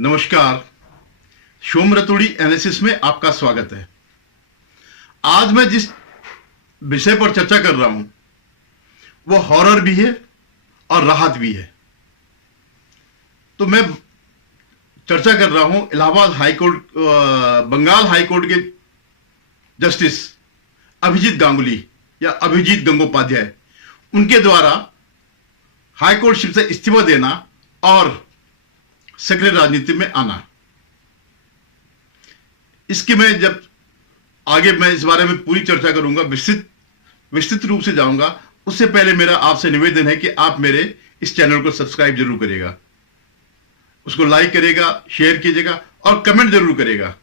नमस्कार। शोम रतुड़ी एनालिसिस में आपका स्वागत है। आज मैं जिस विषय पर चर्चा कर रहा हूं वो हॉरर भी है और राहत भी है। तो मैं चर्चा कर रहा हूं Allahabad high court, Bengal high court के जस्टिस अभिजीत गांगुली या अभिजीत गंगोपाध्याय, उनके द्वारा हाई कोर्टशिप से इस्तीफा देना और सक्रिय राजनीति में आना। इसकी मैं जब आगे मैं इस बारे में पूरी चर्चा करूंगा, विस्तृत रूप से जाऊंगा, उससे पहले मेरा आपसे निवेदन है कि आप मेरे इस चैनल को सब्सक्राइब जरूर करिएगा, उसको लाइक करिएगा, शेयर कीजिएगा और कमेंट जरूर करिएगा।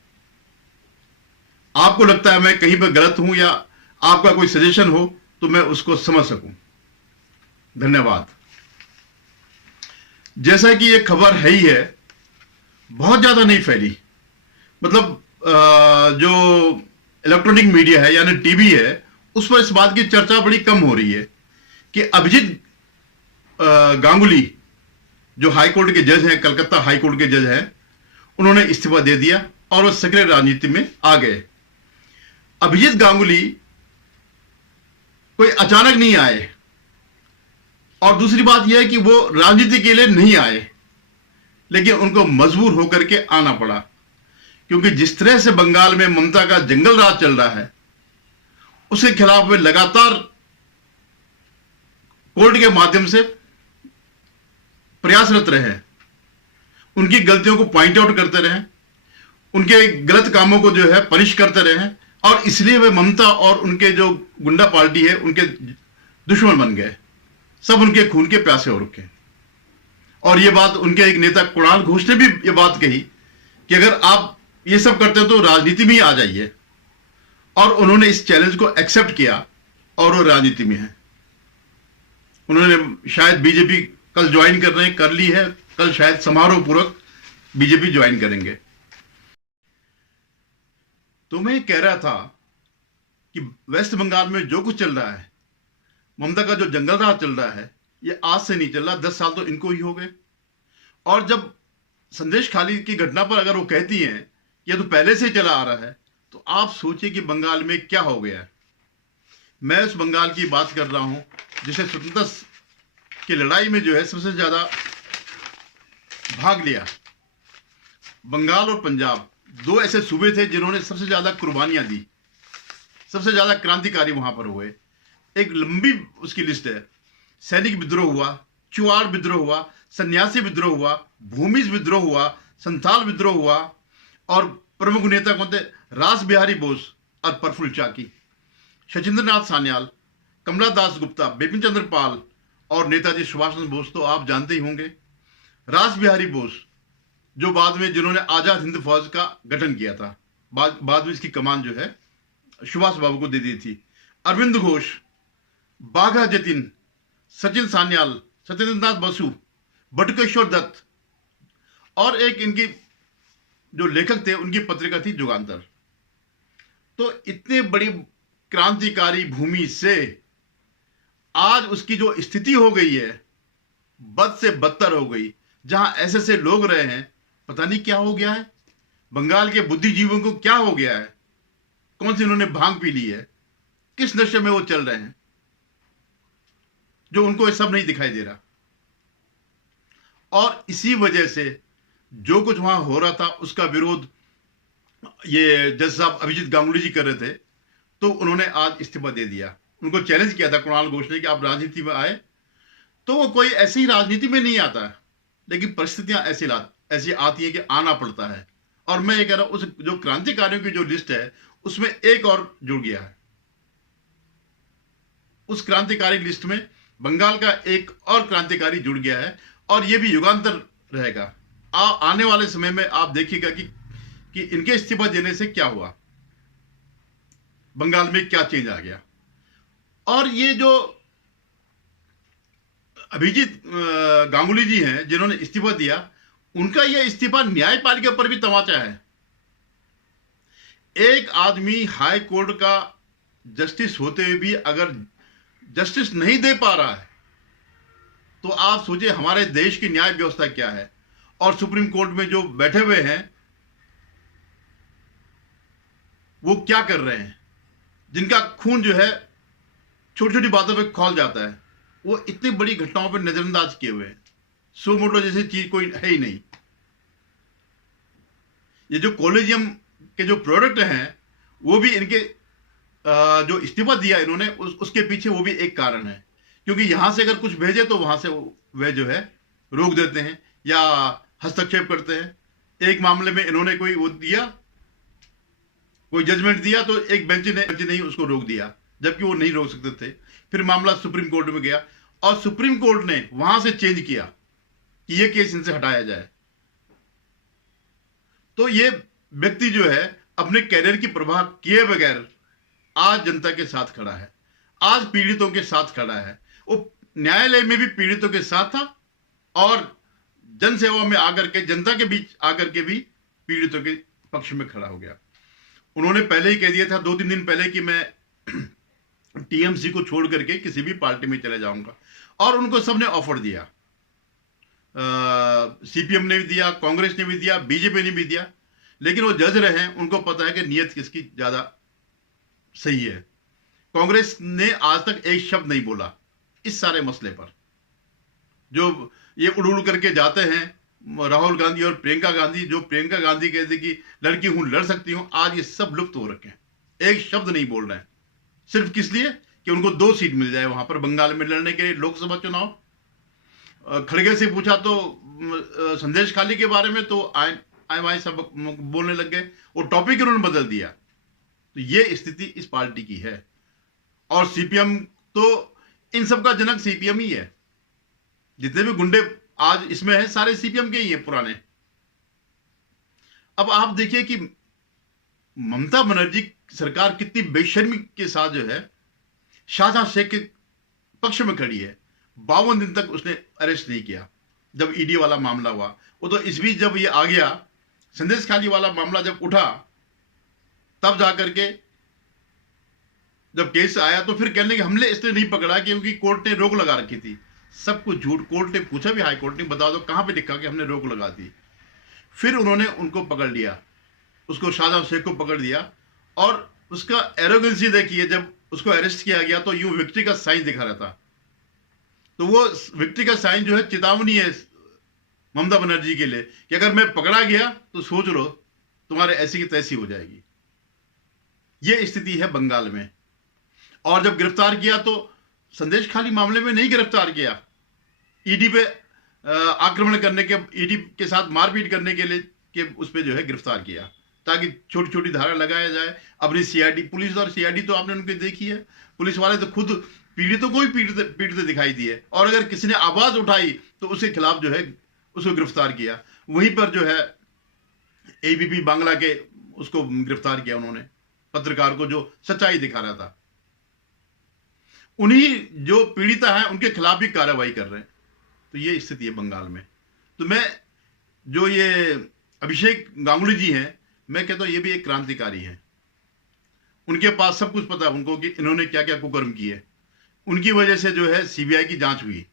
आपको लगता है मैं कहीं पर गलत हूं या आपका कोई सजेशन हो तो मैं उसको समझ सकूं। धन्यवाद। जैसा कि ये खबर है ही है, बहुत ज्यादा नहीं फैली, मतलब जो इलेक्ट्रॉनिक मीडिया है यानी टीवी है, उस पर इस बात की चर्चा बड़ी कम हो रही है कि अभिजीत गांगुली जो हाई कोर्ट के जज हैं, कलकत्ता हाई कोर्ट के जज हैं, उन्होंने इस्तीफा दे दिया और वो सक्रिय राजनीति में आ गए। अभिजीत गांगुली कोई अचानक नहीं आए और दूसरी बात यह है कि वो राजनीति के लिए नहीं आए, लेकिन उनको मजबूर होकर के आना पड़ा, क्योंकि जिस तरह से बंगाल में ममता का जंगल राज चल रहा है उसके खिलाफ वे लगातार कोर्ट के माध्यम से प्रयासरत रहे, उनकी गलतियों को पॉइंट आउट करते रहे, उनके गलत कामों को जो है पनिश करते रहे, और इसलिए वे ममता और उनके जो गुंडा पार्टी है उनके दुश्मन बन गए, सब उनके खून के प्यासे हो रखे। और ये बात उनके एक नेता कुणाल घोष ने भी ये बात कही कि अगर आप ये सब करते हो तो राजनीति में ही आ जाइए, और उन्होंने इस चैलेंज को एक्सेप्ट किया और वो राजनीति में है। उन्होंने शायद बीजेपी कल ज्वाइन कर ली है, कल शायद समारोह पूर्वक बीजेपी ज्वाइन करेंगे। तो मैं कह रहा था कि वेस्ट बंगाल में जो कुछ चल रहा है, ममता का जो जंगल राज चल रहा है, ये आज से नहीं चल रहा, 10 साल तो इनको ही हो गए। और जब संदेश खाली की घटना पर अगर वो कहती हैं कि ये तो पहले से चला आ रहा है, तो आप सोचिए कि बंगाल में क्या हो गया है। मैं उस बंगाल की बात कर रहा हूं जिसे स्वतंत्रता की लड़ाई में जो है सबसे ज्यादा भाग लिया। बंगाल और पंजाब दो ऐसे सूबे थे जिन्होंने सबसे ज्यादा कुर्बानियां दी, सबसे ज्यादा क्रांतिकारी वहां पर हुए। एक लंबी उसकी लिस्ट है। सैनिक विद्रोह हुआ, चुआड़ विद्रोह हुआ, सन्यासी विद्रोह हुआ, भूमिज विद्रोह हुआ, संथाल विद्रोह हुआ, और प्रमुख नेता कौन थे? रास बिहारी बोस और प्रफुल्ल चाकी, सचिंद्र नाथ सान्याल, कमला दास गुप्ता, बिपिन चंद्र पाल और नेताजी सुभाष चंद्र बोस तो आप जानते ही होंगे। रास बिहारी बोस जो बाद में जिन्होंने आजाद हिंद फौज का गठन किया था, बाद में इसकी कमान जो है सुभाष बाबू को दे दी थी। अरविंद घोष, बाघा जतिन, सचिन सान्याल, सत्येंद्रनाथ बसु, बटुकेश्वर दत्त, और एक इनकी जो लेखक थे उनकी पत्रिका थी जुगांतर। तो इतने बड़ी क्रांतिकारी भूमि से आज उसकी जो स्थिति हो गई है, बद से बदतर हो गई। जहां ऐसे ऐसे लोग रहे हैं, पता नहीं क्या हो गया है, बंगाल के बुद्धिजीवियों को क्या हो गया है, कौन सी उन्होंने भांग पी ली है, किस नशे में वो चल रहे हैं, जो उनको ये सब नहीं दिखाई दे रहा। और इसी वजह से जो कुछ वहां हो रहा था उसका विरोध ये जज साहब अभिजीत गांगुली जी कर रहे थे, तो उन्होंने आज इस्तीफा दे दिया। उनको चैलेंज किया था कुणाल घोष ने कि आप राजनीति में आए, तो वो कोई ऐसी राजनीति में नहीं आता है, लेकिन परिस्थितियां ऐसी आती है कि आना पड़ता है। और मैं ये कह रहा हूं, उस जो क्रांतिकारियों की जो लिस्ट है उसमें एक और जुड़ गया है। उस क्रांतिकारी लिस्ट में बंगाल का एक और क्रांतिकारी जुड़ गया है, और यह भी युगांतर रहेगा। आने वाले समय में आप देखिएगा कि इनके इस्तीफा देने से क्या हुआ, बंगाल में क्या चेंज आ गया। और ये जो अभिजीत गांगुली जी हैं जिन्होंने इस्तीफा दिया, उनका यह इस्तीफा न्यायपालिका पर भी तमाचा है। एक आदमी हाई कोर्ट का जस्टिस होते हुए भी अगर जस्टिस नहीं दे पा रहा है, तो आप सोचिए हमारे देश की न्याय व्यवस्था क्या है। और सुप्रीम कोर्ट में जो बैठे हुए हैं वो क्या कर रहे हैं, जिनका खून जो है छोटी छोटी बातों पे खौल जाता है, वो इतनी बड़ी घटनाओं पर नजरअंदाज किए हुए हैं। सो मोटो जैसी चीज कोई है ही नहीं। ये जो कॉलेजियम के जो प्रोडक्ट हैं वो भी इनके जो इस्तीफा दिया इन्होंने उसके पीछे वो भी एक कारण है, क्योंकि यहां से अगर कुछ भेजे तो वहां से वे जो है रोक देते हैं या हस्तक्षेप करते हैं। एक मामले में इन्होंने कोई वो दिया, कोई जजमेंट दिया तो एक बेंच ने नहीं उसको रोक दिया, जबकि वो नहीं रोक सकते थे। फिर मामला सुप्रीम कोर्ट में गया और सुप्रीम कोर्ट ने वहां से चेंज किया कि ये केस इनसे हटाया जाए। तो ये व्यक्ति जो है अपने कैरियर की परवाह किए बगैर आज जनता के साथ खड़ा है, आज पीड़ितों के साथ खड़ा है। वो न्यायालय में भी पीड़ितों के साथ था और जनसेवा में आकर के जनता के बीच आकर के भी पीड़ितों के पक्ष में खड़ा हो गया। उन्होंने पहले ही कह दिया था 2-3 दिन पहले कि मैं टीएमसी को छोड़ करके किसी भी पार्टी में चले जाऊंगा, और उनको सबने ऑफर दिया। सीपीएम ने भी दिया, कांग्रेस ने भी दिया, बीजेपी ने भी दिया, लेकिन वो जज रहे हैं, उनको पता है कि नियत किसकी ज्यादा सही है। कांग्रेस ने आज तक एक शब्द नहीं बोला इस सारे मसले पर। जो ये उड़ उड़ करके जाते हैं राहुल गांधी और प्रियंका गांधी, जो प्रियंका गांधी कहती कि लड़की हूं, लड़ सकती हूं, आज ये सब लुप्त हो रखे हैं, एक शब्द नहीं बोल रहे हैं। सिर्फ किस लिए कि उनको 2 सीट मिल जाए वहां पर बंगाल में लड़ने के लिए लोकसभा चुनाव। खड़गे से पूछा तो संदेश खाली के बारे में तो आई सब बोलने लग गए, वो टॉपिक उन्होंने बदल दिया। तो ये स्थिति इस पार्टी की है। और सीपीएम तो इन सब का जनक सीपीएम ही है। जितने भी गुंडे आज इसमें हैं सारे सीपीएम के ही हैं पुराने। अब आप देखिए कि ममता बनर्जी सरकार कितनी बेशर्मी के साथ जो है शाहजहां शेख के पक्ष में खड़ी है। 52 दिन तक उसने अरेस्ट नहीं किया जब ईडी वाला मामला हुआ। वो तो इस बीच जब ये आ गया, संदेश खाली वाला मामला जब उठा, तब जाकर के जब केस आया तो फिर कहने कि हमने इसलिए नहीं पकड़ा क्योंकि कोर्ट ने रोक लगा रखी थी। सब कुछ झूठ। कोर्ट ने पूछा भी, हाई कोर्ट ने, बता दो कहां पे लिखा कि हमने रोक लगा दी। फिर उन्होंने उनको पकड़ लिया, उसको शाहजहां शेख को पकड़ दिया। और उसका एरोगेंसी देखिए, जब उसको अरेस्ट किया गया तो यूं विक्ट्री का साइन दिखा रहा था। तो वो विक्ट्री का साइन जो है चेतावनी है ममता बनर्जी के लिए कि अगर मैं पकड़ा गया तो सोच लो तुम्हारे ऐसी की तैसी हो जाएगी। ये स्थिति है बंगाल में। और जब गिरफ्तार किया तो संदेश खाली मामले में नहीं गिरफ्तार किया, ईडी पे आक्रमण करने के, ईडी के साथ मारपीट करने के लिए के उस पे जो है गिरफ्तार किया, ताकि छोटी छोटी धारा लगाया जाए। अपनी सीआईडी, पुलिस और सीआईडी तो आपने उनकी देखी है। पुलिस वाले तो खुद पीड़ितों को ही पीटते दिखाई दिए, और अगर किसी ने आवाज उठाई तो उसके खिलाफ जो है उसको गिरफ्तार किया। वहीं पर जो है एबीपी बांग्ला के उसको गिरफ्तार किया उन्होंने, पत्रकार को जो सच्चाई दिखा रहा था। उन्हीं जो पीड़िता है उनके खिलाफ भी कार्रवाई कर रहे हैं। तो ये स्थिति है बंगाल में। तो मैं जो ये अभिषेक गांगुली जी हैं, मैं कहता हूं ये भी एक क्रांतिकारी हैं। उनके पास सब कुछ पता है उनको कि इन्होंने क्या क्या कुकर्म किए। उनकी वजह से जो है सीबीआई की जांच हुई।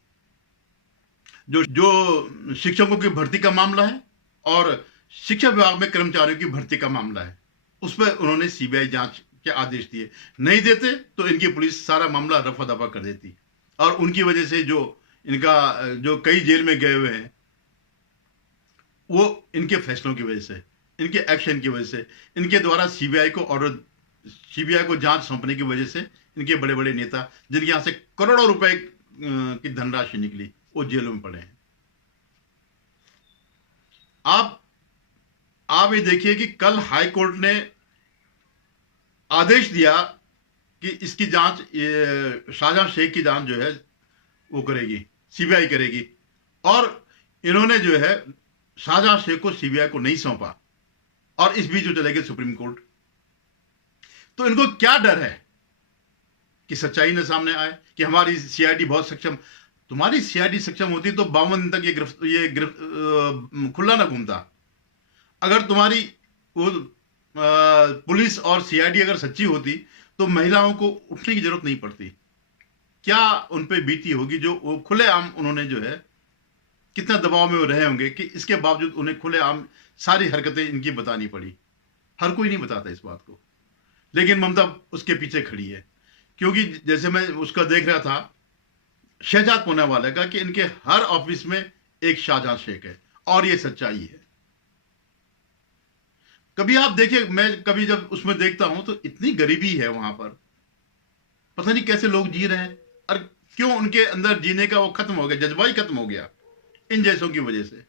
जो शिक्षकों की भर्ती का मामला है और शिक्षा विभाग में कर्मचारियों की भर्ती का मामला है, उस पर उन्होंने सीबीआई जांच के आदेश दिए। नहीं देते तो इनकी पुलिस सारा मामला रफा दफा कर देती। और उनकी वजह से जो इनका जो कई जेल में गए हुए हैं, वो इनके फैसलों की वजह से, इनके एक्शन की वजह से, इनके द्वारा सीबीआई को जांच सौंपने की वजह से इनके बड़े बड़े नेता, जिनके यहां से करोड़ों रुपए की धनराशि निकली, वो जेलों में पड़े हैं। आप ये देखिए कि कल हाई कोर्ट ने आदेश दिया कि इसकी जांच, शाहजहां शेख की जांच जो है वो करेगी, सीबीआई करेगी। और इन्होंने जो है शाहजहां शेख को सीबीआई को नहीं सौंपा, और इस बीच वो चले गए सुप्रीम कोर्ट। तो इनको क्या डर है कि सच्चाई न सामने आए कि हमारी सीआईडी बहुत सक्षम। तुम्हारी सीआईडी सक्षम होती तो 52 दिन तक ये खुला ना घूमता। अगर तुम्हारी वो पुलिस और सीआईडी अगर सच्ची होती तो महिलाओं को उठने की जरूरत नहीं पड़ती। क्या उन पे बीती होगी जो वो खुलेआम उन्होंने जो है कितना दबाव में वो रहे होंगे कि इसके बावजूद उन्हें खुलेआम सारी हरकतें इनकी बतानी पड़ी। हर कोई नहीं बताता इस बात को, लेकिन ममता उसके पीछे खड़ी है। क्योंकि जैसे मैं उसका देख रहा था शहजाद पूनावाला का, कि इनके हर ऑफिस में एक शाहजहां शेख है, और ये सच्चाई है। कभी आप देखिए, मैं कभी जब उसमें देखता हूं तो इतनी गरीबी है वहां पर, पता नहीं कैसे लोग जी रहे हैं, और क्यों उनके अंदर जीने का वो खत्म हो गया, जज्बा ही खत्म हो गया इन जैसों की वजह से।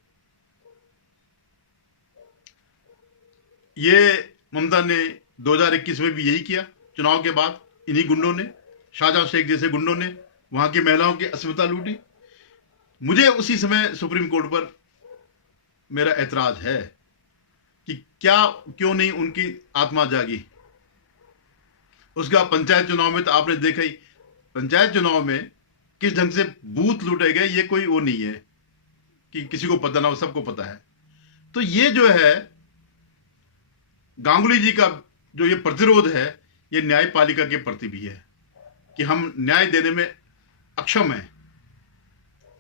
ये ममता ने 2021 में भी यही किया। चुनाव के बाद इन्हीं गुंडों ने, शाहजहां शेख जैसे गुंडों ने वहां की महिलाओं की अस्मिता लूटी। मुझे उसी समय सुप्रीम कोर्ट पर मेरा ऐतराज है कि क्यों नहीं उनकी आत्मा जागी। उसका पंचायत चुनाव में तो आपने देखा ही, पंचायत चुनाव में किस ढंग से बूथ लूटे गए, ये कोई वो नहीं है कि किसी को पता ना हो, सबको पता है। तो ये जो है गांगुली जी का जो ये प्रतिरोध है, ये न्यायपालिका के प्रति भी है कि हम न्याय देने में अक्षम हैं।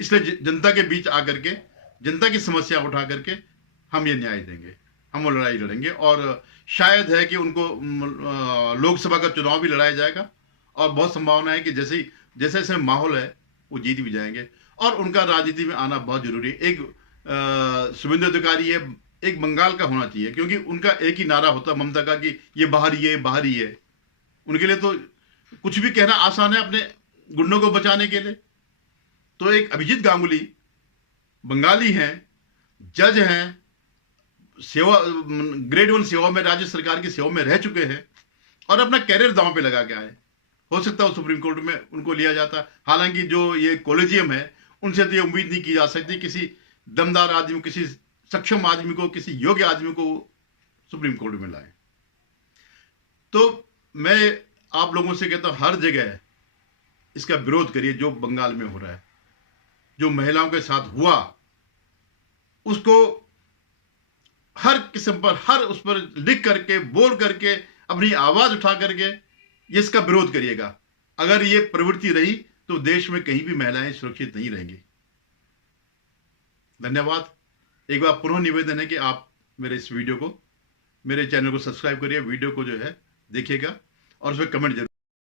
इसलिए जनता के बीच आकर के जनता की समस्या उठा करके हम ये न्याय देंगे, हम वो लड़ाई लड़ेंगे। और शायद है कि उनको लोकसभा का चुनाव भी लड़ाया जाएगा, और बहुत संभावना है कि जैसे जैसे माहौल है वो जीत भी जाएंगे, और उनका राजनीति में आना बहुत जरूरी है। एक शुभेंदु अधिकारी है, एक बंगाल का होना चाहिए, क्योंकि उनका एक ही नारा होता है ममता का कि ये बाहरी है, बाहरी है। उनके लिए तो कुछ भी कहना आसान है अपने गुंडों को बचाने के लिए। तो एक अभिजीत गांगुली बंगाली हैं, जज हैं, सेवा ग्रेड 1 सेवा में, राज्य सरकार की सेवा में रह चुके हैं, और अपना कैरियर दांव पे लगा के आए। हो सकता है सुप्रीम कोर्ट में उनको लिया जाता। हालांकि जो ये कॉलेजियम है, उनसे तो ये उम्मीद नहीं की जा सकती किसी दमदार आदमी, किसी सक्षम आदमी को, किसी योग्य आदमी को सुप्रीम कोर्ट में लाए। तो मैं आप लोगों से कहता हूं, हर जगह इसका विरोध करिए। जो बंगाल में हो रहा है, जो महिलाओं के साथ हुआ, उसको हर किस्म पर, हर उस पर लिख करके, बोल करके, अपनी आवाज उठा करके ये इसका विरोध करिएगा। अगर ये प्रवृत्ति रही तो देश में कहीं भी महिलाएं सुरक्षित नहीं रहेंगी। धन्यवाद। एक बार पुनः निवेदन है कि आप मेरे इस वीडियो को, मेरे चैनल को सब्सक्राइब करिए, वीडियो को जो है देखिएगा, और उसमें कमेंट जरूर